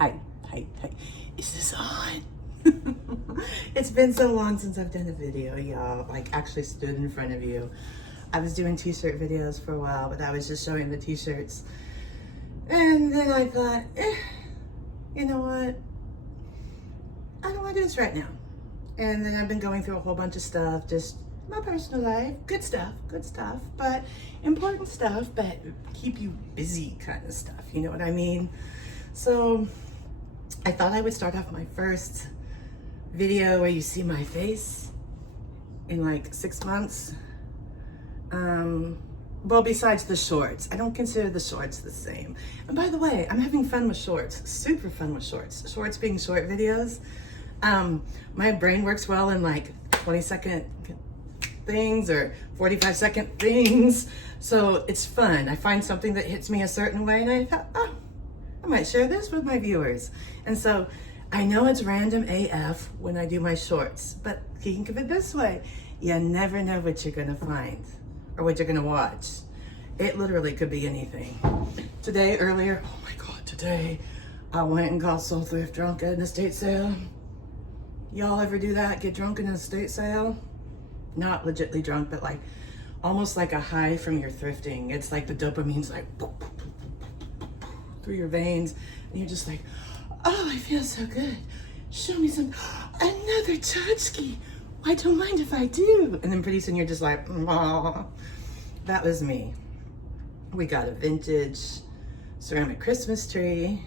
Hi. Is this on? It's been so long since I've done a video, y'all. Like, actually stood in front of you. I was doing t-shirt videos for a while, but I was just showing the t-shirts. And then I thought, you know what? I don't want to do this right now. And then I've been going through a whole bunch of stuff, just my personal life, good stuff, but important stuff, but keep you busy kind of stuff, you know what I mean? So I thought I would start off my first video where you see my face in like 6 months. Well, besides the shorts, I don't consider the shorts the same. And by the way, I'm having fun with shorts, super fun with shorts. Shorts being short videos. My brain works well in like 20-second things or 45-second things. So it's fun. I find something that hits me a certain way and I thought, oh, I might share this with my viewers. And so I know it's random AF when I do my shorts, but think of it this way. You never know what you're gonna find or what you're gonna watch. It literally could be anything. Today, earlier, oh my God, today, I went and got so thrift drunk at an estate sale. Y'all ever do that? Get drunk in an estate sale? Not legitly drunk, but like, almost like a high from your thrifting. It's like the dopamine's like through your veins, and you're just like, oh, I feel so good. Show me some, another tchotchke. I don't mind if I do. And then pretty soon you're just like, oh. That was me. We got a vintage ceramic Christmas tree.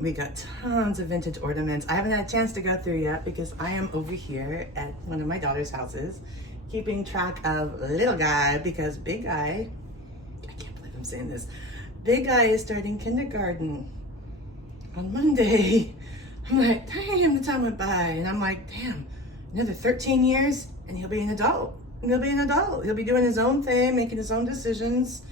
We got tons of vintage ornaments. I haven't had a chance to go through yet because I am over here at one of my daughter's houses, keeping track of little guy because big guy, I can't believe I'm saying this, big guy is starting kindergarten on Monday. I'm like, damn, the time went by. And I'm like, damn, another 13 years and he'll be an adult. He'll be an adult. He'll be doing his own thing, making his own decisions.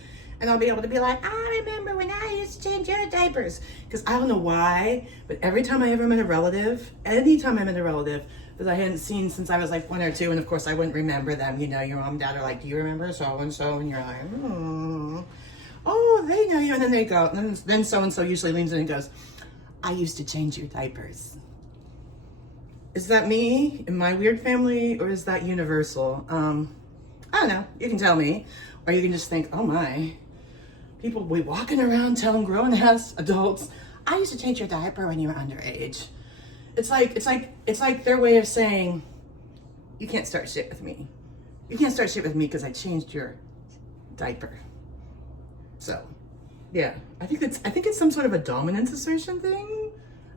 And I'll be able to be like, I remember when I used to change your diapers. Because I don't know why, but every time I ever met a relative, anytime I met a relative that I hadn't seen since I was like 1 or 2, and of course I wouldn't remember them, you know, your mom and dad are like, do you remember so-and-so? And you're like, oh, they know you. And then they go, and then so-and-so usually leans in and goes, I used to change your diapers. Is that me in my weird family, or is that universal? I don't know, you can tell me. Or you can just think, oh my, people will be walking around telling grown-ass adults, I used to change your diaper when you were underage. It's like their way of saying, you can't start shit with me. You can't start shit with me because I changed your diaper. So, yeah, I think it's some sort of a dominance assertion thing.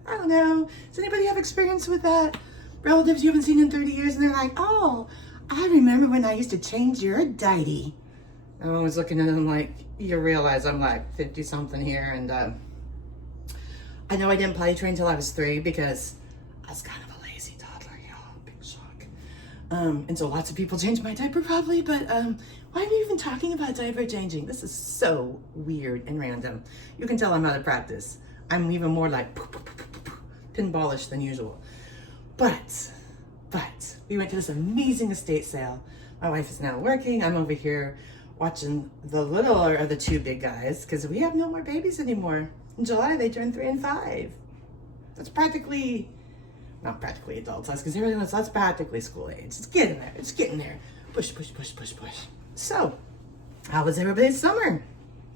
I don't know. Does anybody have experience with that? Relatives you haven't seen in 30 years and they're like, oh, I remember when I used to change your diaper. I'm always looking at them like, you realize I'm like 50 something here, and I know I didn't potty train until I was 3 because I was kind of a lazy toddler, y'all, big shock. And so lots of people changed my diaper probably, but why are we even talking about diaper changing? This is so weird and random. You can tell I'm out of practice. I'm even more like pinballish than usual. But we went to this amazing estate sale. My wife is now working. I'm over here watching the littler of the 2 big guys because we have no more babies anymore. In July, they turned 3 and 5. That's practically, not practically adult size because everything else, that's practically school age. It's getting there. It's getting there. Push. So, how was everybody's summer?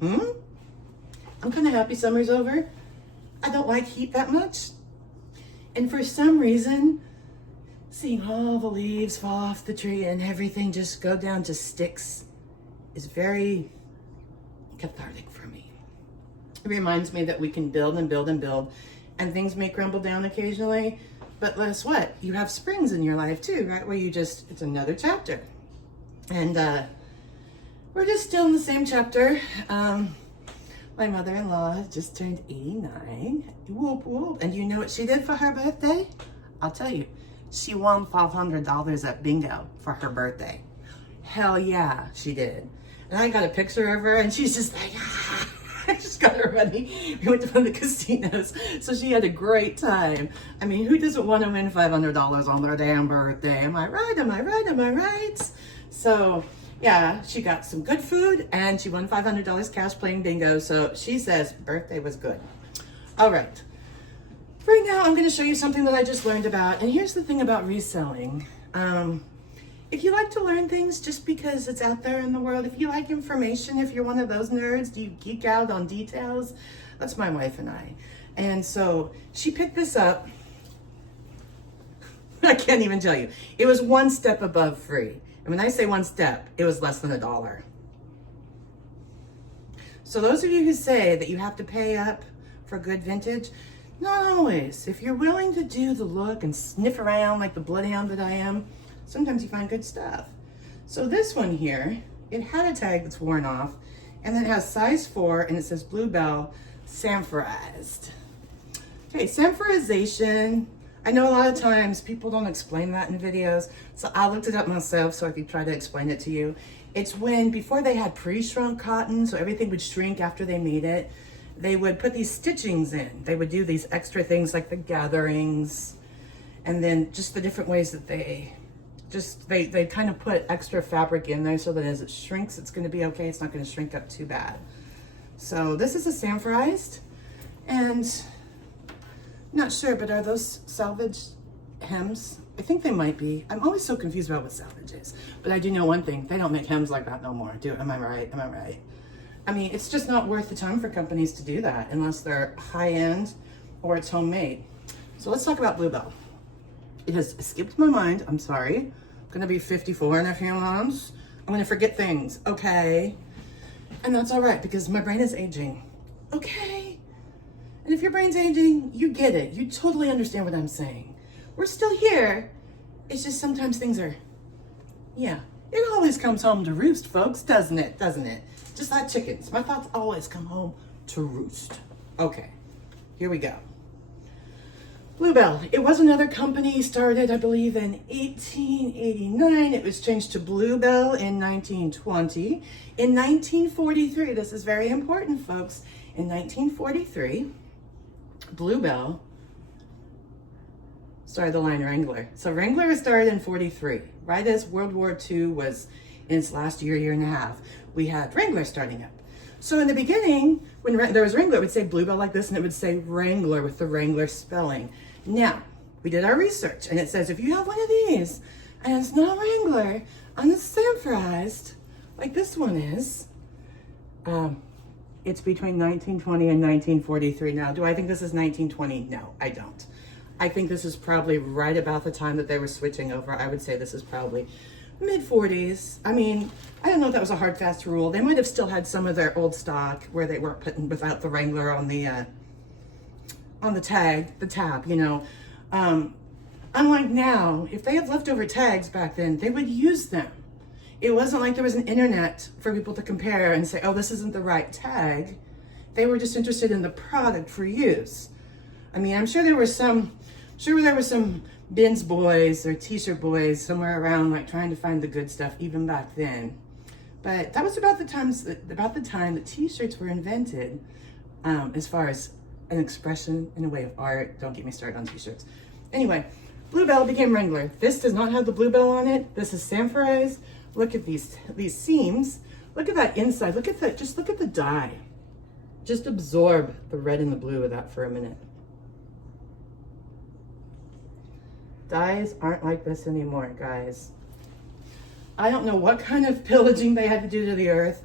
I'm kind of happy summer's over. I don't like heat that much. And for some reason, seeing all the leaves fall off the tree and everything just go down to sticks is very cathartic for me. It reminds me that we can build and build and build, and things may crumble down occasionally, but guess what? You have springs in your life too, right? Where you just, it's another chapter. And we're just still in the same chapter. My mother-in-law just turned 89. Whoop, whoop. And you know what she did for her birthday? I'll tell you. She won $500 at bingo for her birthday. Hell yeah, she did. And I got a picture of her and she's just like, I just got her money. We went to one of the casinos. So she had a great time. I mean, who doesn't want to win $500 on their damn birthday? Am I right? So yeah, she got some good food and she won $500 cash playing bingo. So she says birthday was good. All right. Right now, I'm going to show you something that I just learned about. And here's the thing about reselling. If you like to learn things just because it's out there in the world, if you like information, if you're one of those nerds, do you geek out on details? That's my wife and I. And so she picked this up. I can't even tell you. It was one step above free. And when I say one step, it was less than $1. So those of you who say that you have to pay up for good vintage, not always. If you're willing to do the look and sniff around like the bloodhound that I am, sometimes you find good stuff. So this one here, it had a tag that's worn off, and then it has size 4, and it says Bluebell Samphorized. Okay, samphorization. I know a lot of times people don't explain that in videos, so I looked it up myself so I could try to explain it to you. It's when, before they had pre-shrunk cotton, so everything would shrink after they made it, they would put these stitchings in. They would do these extra things like the gatherings, and then just the different ways that they kind of put extra fabric in there so that as it shrinks, it's gonna be okay. It's not gonna shrink up too bad. So this is a samphorized, and I'm not sure, but are those salvage hems? I think they might be. I'm always so confused about what salvage is, but I do know one thing. They don't make hems like that no more. Am I right? Am I right? I mean, it's just not worth the time for companies to do that unless they're high-end or it's homemade. So let's talk about Bluebell. It has escaped my mind. I'm sorry. I'm gonna be 54 in a few months. I'm gonna forget things, okay? And that's all right because my brain is aging, okay? And if your brain's aging, you get it. You totally understand what I'm saying. We're still here. It's just sometimes things are, yeah. It always comes home to roost, folks, doesn't it? Doesn't it? Just like chickens. My thoughts always come home to roost. Okay, here we go. Bluebell. It was another company started, I believe, in 1889. It was changed to Bluebell in 1920. In 1943, this is very important, folks. In 1943, Bluebell started the line Wrangler. So Wrangler was started in 43, right as World War II was in its last year and a half. We had Wrangler starting up. So in the beginning, when there was Wrangler, it would say Bluebell like this, and it would say Wrangler with the Wrangler spelling. Now, we did our research, and it says if you have one of these, and it's not Wrangler, and it's samphorized, like this one is, it's between 1920 and 1943. Now, do I think this is 1920? No, I don't. I think this is probably right about the time that they were switching over. I would say this is probably mid-40s. I mean, I don't know if that was a hard, fast rule. They might have still had some of their old stock where they weren't putting without the Wrangler on the tab, you know. Unlike now, if they had leftover tags back then, they would use them. It wasn't like there was an internet for people to compare and say, oh, this isn't the right tag. They were just interested in the product for use. I mean, I'm sure there were some bins boys or t-shirt boys somewhere around like trying to find the good stuff even back then. But that was about the time that t-shirts were invented, as far as an expression in a way of art. Don't get me started on t-shirts. Anyway, Bluebell became Wrangler. This does not have the Bluebell on it. This is samphorized. Look at these seams. Look at that inside. Just look at the dye. Just absorb the red and the blue of that for a minute. Dyes aren't like this anymore, guys. I don't know what kind of pillaging they had to do to the earth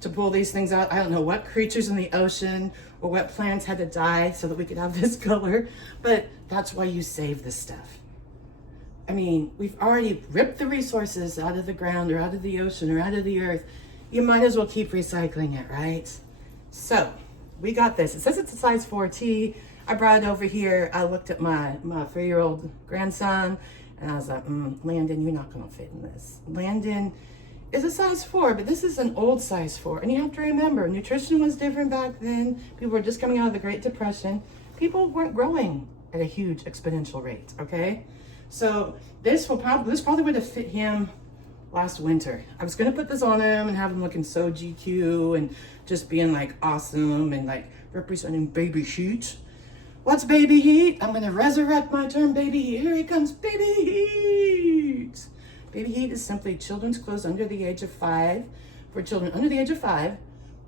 to pull these things out. I don't know what creatures in the ocean or what plants had to die so that we could have this color, but that's why you save this stuff. I mean, we've already ripped the resources out of the ground or out of the ocean or out of the earth. You might as well keep recycling it, right? So we got this. It says it's a size 4T. I brought it over here. I looked at my 3-year-old grandson and I was like, Landon, you're not gonna fit in this. Landon is a size 4, but this is an old size 4. And you have to remember, nutrition was different back then. People were just coming out of the Great Depression. People weren't growing at a huge exponential rate, okay? So this probably would have fit him last winter. I was gonna put this on him and have him looking so GQ and just being like awesome and like representing baby heat. What's baby heat? I'm gonna resurrect my term baby heat. Here he comes, baby heat. Baby heat is simply children's clothes under the age of 5, for children under the age of 5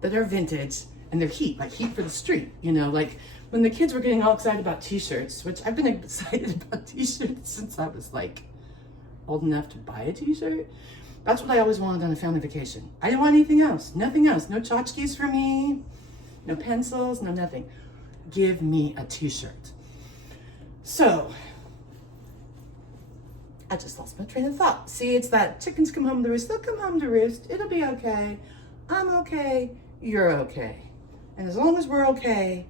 that are vintage and they're heat, like heat for the street, you know, like when the kids were getting all excited about t-shirts, which I've been excited about t-shirts since I was like old enough to buy a t-shirt. That's what I always wanted on a family vacation. I didn't want anything else, nothing else. No tchotchkes for me, no pencils, no nothing. Give me a t-shirt. So, I just lost my train of thought. See, it's that chickens come home to roost. They'll come home to roost. It'll be okay. I'm okay. You're okay. And as long as we're okay,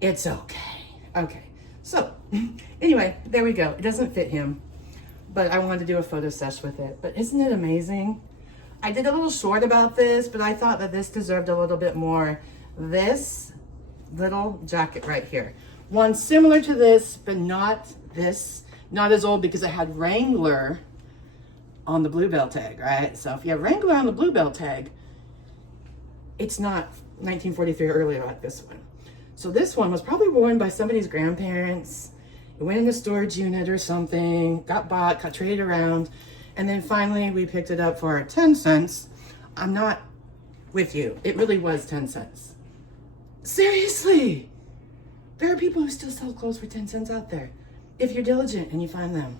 it's okay. Okay. So, anyway, there we go. It doesn't fit him, but I wanted to do a photo sesh with it. But isn't it amazing? I did a little short about this, but I thought that this deserved a little bit more. This little jacket right here. One similar to this, but not this. Not as old because I had Wrangler on the Bluebell tag, right? So if you have Wrangler on the Bluebell tag, it's not 1943 or earlier like this one. So this one was probably worn by somebody's grandparents. It went in the storage unit or something, got bought, got traded around, and then finally we picked it up for 10 cents. I'm not with you. It really was 10 cents. Seriously. There are people who still sell clothes for 10 cents out there. If you're diligent and you find them.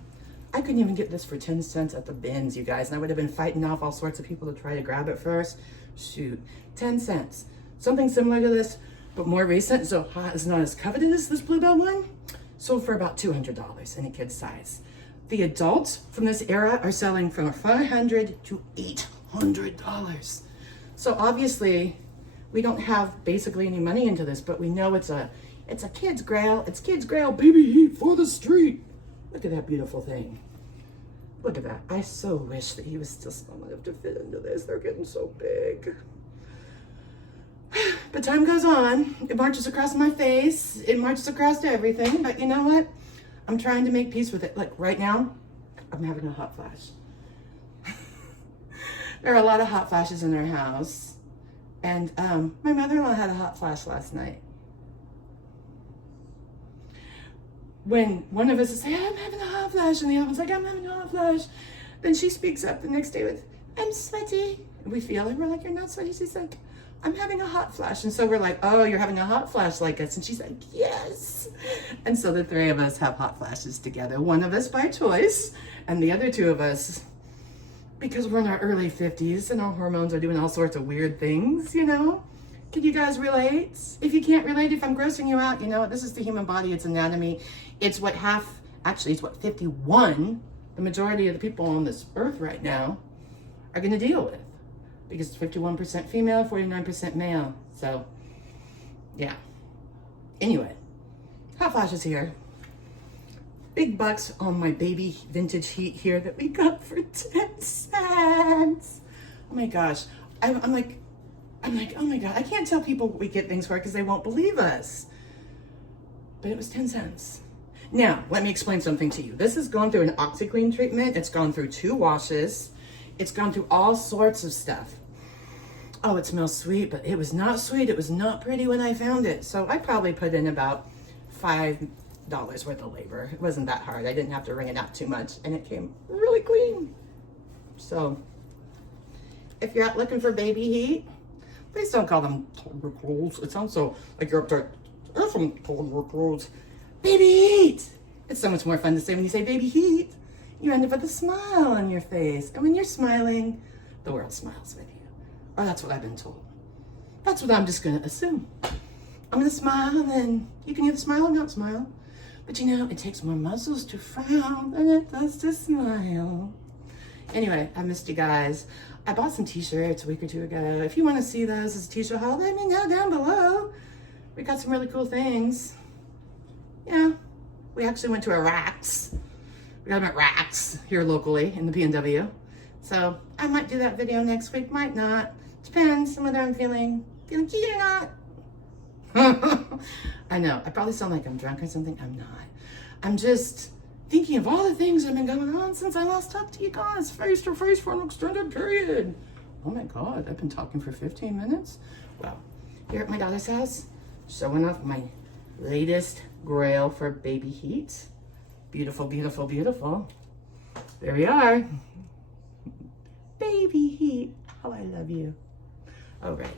I couldn't even get this for 10 cents at the bins, you guys, and I would have been fighting off all sorts of people to try to grab it first. Shoot, 10 cents. Something similar to this, but more recent, so it's not as coveted as this Bluebell one. Sold for about $200 in a kid's size. The adults from this era are selling from $500 to $800. So obviously, we don't have basically any money into this, but we know it's a kid's grail. It's kids' grail, baby heat for the street. Look at that beautiful thing. Look at that. I so wish that he was still small enough to fit into this. They're getting so big. But time goes on. It marches across my face. It marches across everything. But you know what? I'm trying to make peace with it. Like right now, I'm having a hot flash. There are a lot of hot flashes in our house. And my mother-in-law had a hot flash last night. When one of us is saying, I'm having a hot flash, and the other one's like, I'm having a hot flash, then she speaks up the next day with, I'm sweaty. And we feel it. We're like, you're not sweaty. She's like, I'm having a hot flash. And so we're like, oh, you're having a hot flash like us. And she's like, yes. And so the three of us have hot flashes together. One of us by choice, and the other two of us because we're in our early 50s and our hormones are doing all sorts of weird things, you know? Can you guys relate? If you can't relate, if I'm grossing you out, you know, this is the human body, it's anatomy. It's what it's what 51, the majority of the people on this earth right now are gonna deal with. Because it's 51% female, 49% male. So, yeah. Anyway, hot flashes here. Big bucks on my baby vintage heat here that we got for 10 cents. Oh my gosh. I'm like, oh my God, I can't tell people what we get things for because they won't believe us. But it was 10 cents. Now, let me explain something to you. This has gone through an OxyClean treatment. It's gone through 2 washes. It's gone through all sorts of stuff. Oh, it smells sweet, but it was not sweet. It was not pretty when I found it. So I probably put in about $5 worth of labor. It wasn't that hard. I didn't have to wring it out too much, and it came really clean. So if you're out looking for baby heat, please don't call them toddler clothes. It sounds so like you're up there. There's some toddler clothes. Baby heat. It's so much more fun to say when you say baby heat. You end up with a smile on your face. And when you're smiling, the world smiles with you. Or that's what I've been told. That's what I'm just going to assume. I'm going to smile, and then you can either smile or not smile. But you know, it takes more muscles to frown than it does to smile. Anyway, I missed you guys. I bought some t-shirts a week or 2 ago. If you want to see those as a t-shirt haul, let me know down below. We got some really cool things. Yeah, we actually went to a Rats. We got them at Rats here locally in the PNW. So I might do that video next week, might not. Depends on whether I'm feeling cute or not. I know, I probably sound like I'm drunk or something. I'm not. I'm just thinking of all the things that have been going on since I last talked to you guys face to face for an extended period. Oh my God, I've been talking for 15 minutes. Well, here at my daughter's house, showing off my latest grail for baby heat. Beautiful, beautiful, beautiful. There we are. Baby heat. How I love you. All right.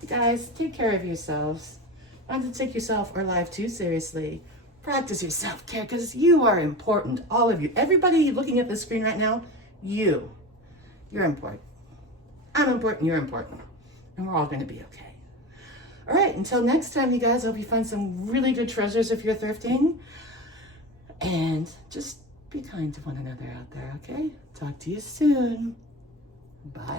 You guys, take care of yourselves. Not to take yourself or life too seriously. Practice your self-care because you are important. All of you. Everybody looking at this screen right now, you're important. I'm important, you're important. And we're all going to be okay. All right, until next time, you guys, I hope you find some really good treasures if you're thrifting. And just be kind to one another out there, okay? Talk to you soon. Bye.